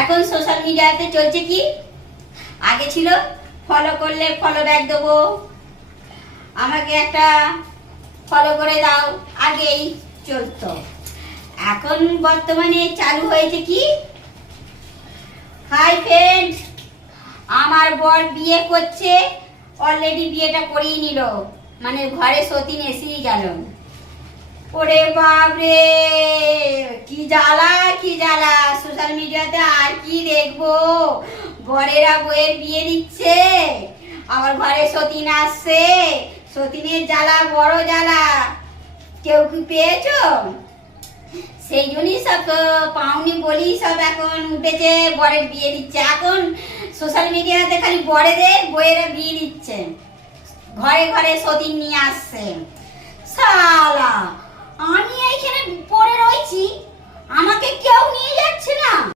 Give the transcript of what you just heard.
এখন সোশ্যাল মিডিয়াতে চলছে কি, আগে ছিল ফলো করলে ফলো ব্যাক দেবো, আমাকে একটা ফলো করে দাও, আগেই চলতো। এখন বর্তমানে চালু হয়েছে কি, হাই ফ্রেন্ড, আমার বর বিয়ে করছে, অলরেডি বিয়েটা করিয়ে নিল, মানে ঘরে সতীন এসেই গেল। ওরে বাপরে, কি জ্বালা কি জ্বালা! সোশ্যাল মিডিয়াতে আর কি দেখবো, বরেরা বইয়ের বিয়ে দিচ্ছে, আবার ঘরে সতীন আসছে, সতীনের জ্বালা বড় জ্বালা। কেউ কি পেয়েছো? সেই জন্যই সব পাওনি বলি সব এখন উঠেছে, বরের বিয়ে দিচ্ছে। এখন সোশ্যাল মিডিয়াতে খালি বরেদের বইয়েরা বিয়ে দিচ্ছে, ঘরে ঘরে সতীন নিয়ে আসছে। শালা, আমি এইখানে পড়ে রয়েছি, আমাকে কেউ নিয়ে যাচ্ছে না।